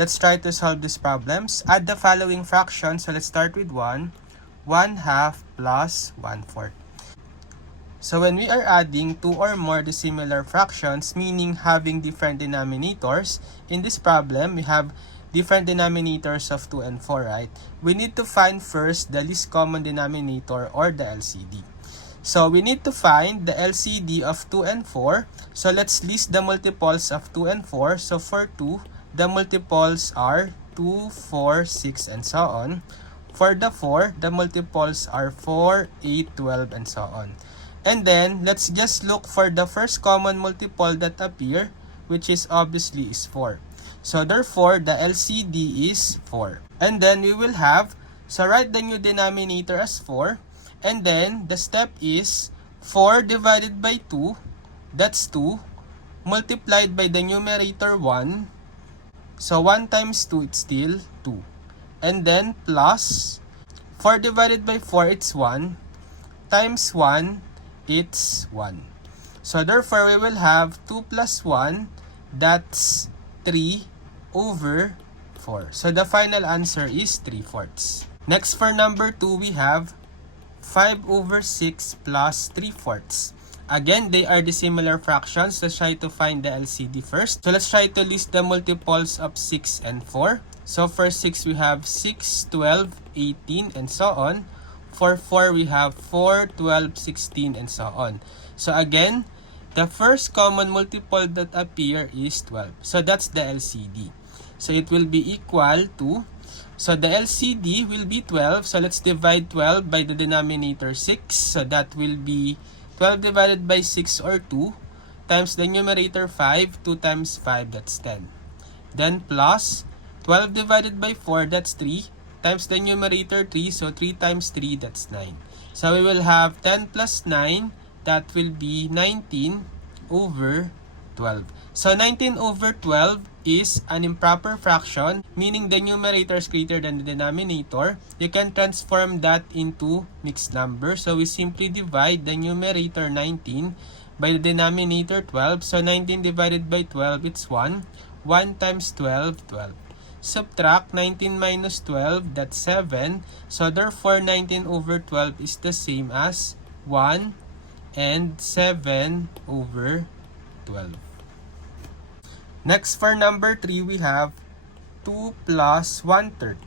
Let's try to solve these problems. Add the following fractions. So let's start with 1. 1/2 plus 1/4. So when we are adding 2 or more dissimilar fractions, meaning having different denominators, in this problem, we have different denominators of 2 and 4, right? We need to find first the least common denominator or the LCD. So we need to find the LCD of 2 and 4. So let's list the multiples of 2 and 4. So for 2, the multiples are 2, 4, 6, and so on. For the 4, the multiples are 4, 8, 12, and so on. And then, let's just look for the first common multiple that appear, which is obviously is 4. So therefore, the LCD is 4. And then we will have, so write the new denominator as 4. And then, the step is 4 divided by 2, that's 2, multiplied by the numerator 1. So 1 times 2, it's still 2. And then, plus 4 divided by 4, it's 1, times 1, it's 1. So therefore, we will have 2 plus 1, that's 3 over 4. So the final answer is 3/4. Next, for number 2, we have 5 over 6 plus 3/4. Again, they are dissimilar fractions. Let's try to find the LCD first. So let's try to list the multiples of 6 and 4. So for 6, we have 6, 12, 18, and so on. For 4, we have 4, 12, 16, and so on. So again, the first common multiple that appear is 12. So that's the LCD. So it will be equal to, so the LCD will be 12. So let's divide 12 by the denominator 6. So that will be 12 divided by 6 or 2 times the numerator 5. 2 times 5, that's 10. Then plus 12 divided by 4, that's 3. Times the numerator 3, so 3 times 3, that's 9. So we will have 10 plus 9, that will be 19 over 12. So 19 over 12 is an improper fraction, meaning the numerator is greater than the denominator. You can transform that into mixed number. So we simply divide the numerator 19 by the denominator 12. So 19 divided by 12, it's 1. 1 times 12, 12. Subtract 19 minus 12, that's 7. So therefore, 19 over 12 is the same as 1 and 7 over 12. Next, for number 3, we have 2 plus 1/3.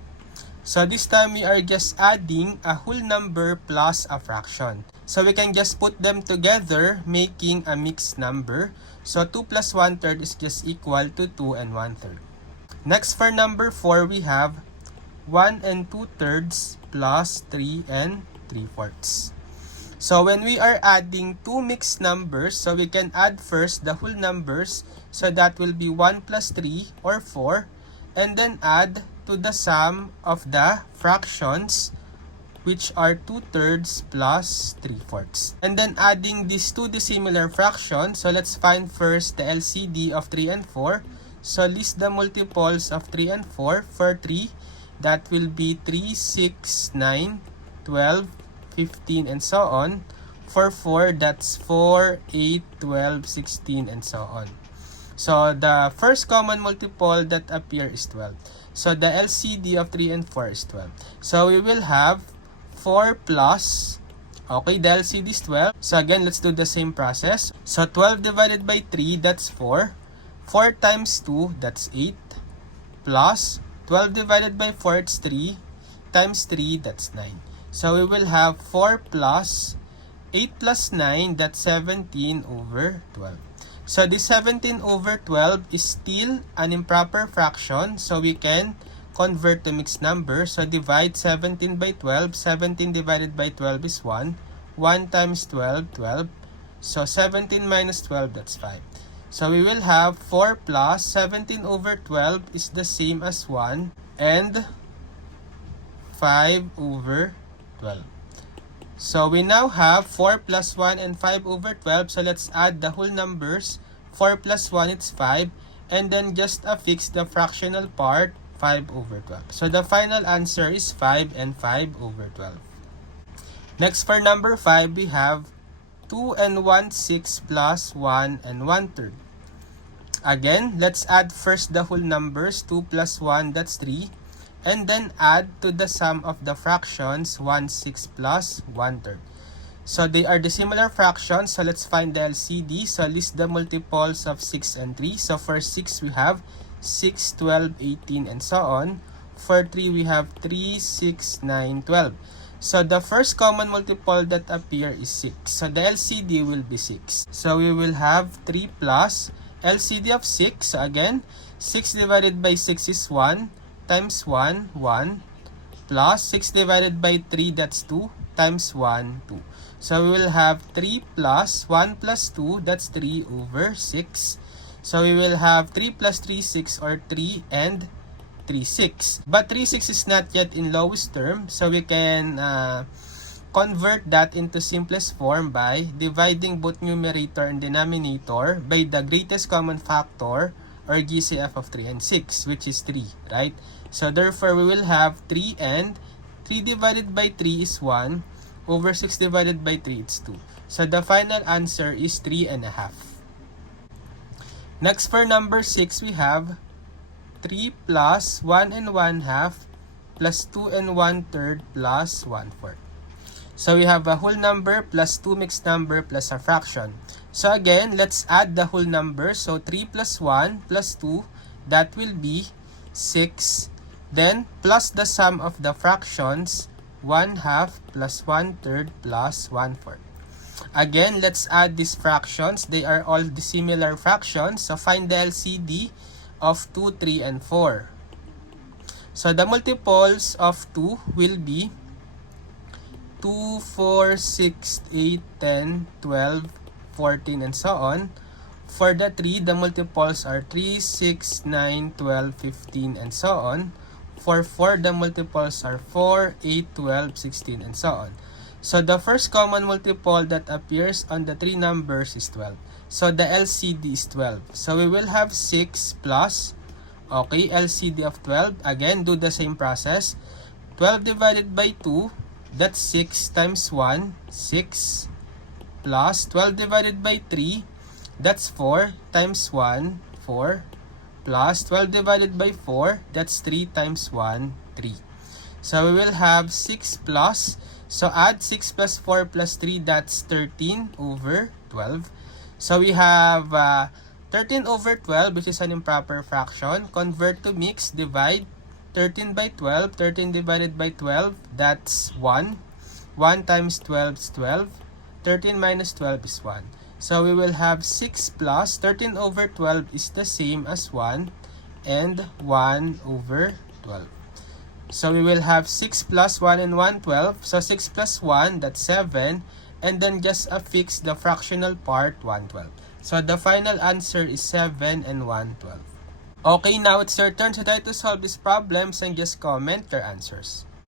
So this time, we are just adding a whole number plus a fraction. So we can just put them together, making a mixed number. So 2 plus 1/3 is just equal to 2 and 1/3. Next, for number 4, we have 1 and 2/3 plus 3 and 3/4. So when we are adding two mixed numbers, so we can add first the whole numbers. So that will be 1 plus 3 or 4. And then add to the sum of the fractions, which are 2/3 plus 3/4. And then adding these two dissimilar fractions, so let's find first the LCD of 3 and 4. So list the multiples of 3 and 4. For 3, that will be 3, 6, 9, 12, 15, and so on. For 4, that's 4, 8, 12, 16, and so on. So the first common multiple that appear is 12. So the LCD of 3 and 4 is 12. So we will have 4 plus, okay, the LCD is 12. So again, let's do the same process. So 12 divided by 3, that's 4. 4 times 2, that's 8. Plus 12 divided by 4, it's 3. Times 3, that's 9. So we will have 4 plus 8 plus 9, that's 17 over 12. So this 17 over 12 is still an improper fraction. So we can convert to mixed number. So divide 17 by 12. 17 divided by 12 is 1. 1 times 12, 12. So 17 minus 12, that's 5. So we will have 4 plus 17 over 12 is the same as 1 and 5 over 12. So we now have 4 plus 1 and 5 over 12. So let's add the whole numbers. 4 plus 1, it's 5. And then just affix the fractional part, 5 over 12. So the final answer is 5 and 5 over 12. Next, for number 5, we have 2 and 1/6 plus 1 and 1/3. Again, let's add first the whole numbers. 2 plus 1, that's 3. And then add to the sum of the fractions 1/6 plus 1/3. So they are dissimilar fractions. So let's find the LCD. So list the multiples of 6 and 3. So for 6 we have 6, 12, 18, and so on. For 3 we have 3, 6, 9, 12. So the first common multiple that appear is 6. So the LCD will be 6. So we will have 3 plus LCD of 6. So again, 6 divided by 6 is 1 times 1, 1, plus 6 divided by 3, that's 2, times 1, 2. So we will have 3 plus 1 plus 2, that's 3 over 6. So we will have 3 plus 3, 6, or 3 and 3, 6. But 3, 6 is not yet in lowest term, so we can convert that into simplest form by dividing both numerator and denominator by the greatest common factor, or GCF of 3 and 6, which is 3, right? So therefore, we will have 3 and 3 divided by 3 is 1, over 6 divided by 3, it's 2. So the final answer is 3.5. Next, for number 6, we have 3 plus 1 and 1/2 plus 2 and 1/3 plus 1/4. So we have a whole number plus 2 mixed number plus a fraction. So again, let's add the whole number. So 3 plus 1 plus 2, that will be 6. Then plus the sum of the fractions, 1/2 plus 1/3 plus 1/4. Again, let's add these fractions. They are all dissimilar fractions. So find the LCD of 2, 3, and 4. So the multiples of 2 will be 2, 4, 6, 8, 10, 12, 14, and so on. For the 3, the multiples are 3, 6, 9, 12, 15, and so on. For 4, the multiples are 4, 8, 12, 16, and so on. So the first common multiple that appears on the 3 numbers is 12. So the LCD is 12. So we will have 6 plus, okay, LCD of 12. Again, do the same process. 12 divided by 2, that's 6 times 1, 6, plus 12 divided by 3, that's 4 times 1, 4, plus 12 divided by 4, that's 3 times 1, 3. So we will have 6 plus, so add 6 plus 4 plus 3, that's 13 over 12. So we have 13 over 12, which is an improper fraction. Convert to mix, divide. 13 by 12, 13 divided by 12, that's 1. 1 times 12 is 12. 13 minus 12 is 1. So we will have 6 plus 13 over 12 is the same as 1, and 1 over 12. So we will have 6 plus 1 and 1, 12. So 6 plus 1, that's 7. And then just affix the fractional part, 1/12. So the final answer is 7 and 1/12. Okay, now it's your turn to try to solve these problems and just comment your answers.